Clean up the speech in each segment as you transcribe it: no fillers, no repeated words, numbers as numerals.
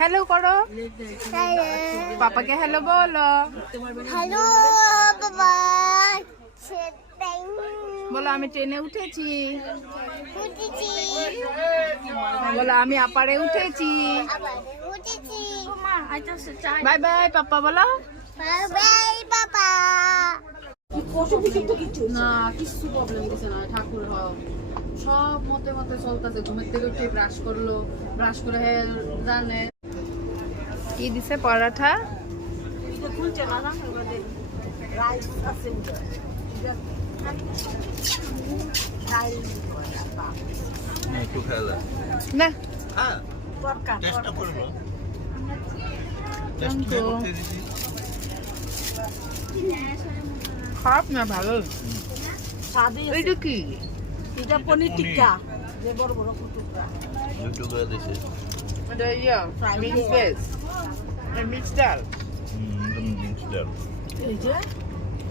Hello করো, পাপাকে hello বলো। হ্যালো বাবা, বলো আমি ট্রেনে উঠেছি। উঠেছি বলো আমি আপারে উঠেছি। আবার উঠেছি। বাই বাই পাপা বলো। বাই বাই বাবা। না কিছু প্রবলেম দিছে না, ঠাকুর হও সব মতে মতে চলতেছে। ঘুমের থেকে উঠে ব্রাশ করলো, ব্রাশ করে জানে কি দিছে পরাঠা। একটু খেলা না হ্যাঁ চেষ্টা করবো খারাপ না, ভালো। এইটা কি? এটা পনির টিক্কা, যে বড় বড় টুকরা। দুটো করে দিছে এটা ইয়া মিক্স ভেজ, মিক্স ডাল, মিক্স ডাল এই যে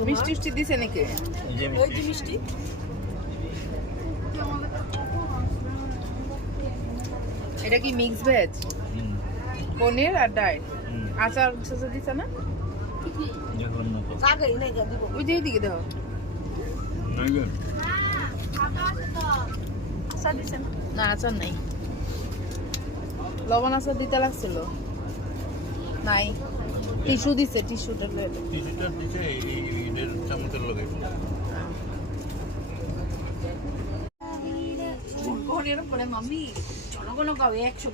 মিষ্টি মিষ্টি দিছে নাকি? এই যে ওই যে মিষ্টি। এটা কি মিক্স ভেজ, পনির আর ডাল, আচার সাথে দিছে না? দেখলাম না তো আগে নাই দিব। ওই যে এইদিকে দেখো, আচ্ছা দিছে না। না আচার নাই। লবণ আচার দিতে লাগছিল, নাই। টিস্যু দিছে, টিস্যুটা লয়ে কিছুটা দিছে এদের চামচের লগে ঘরের উপরে মাম্মি চলো কোনো গাও 100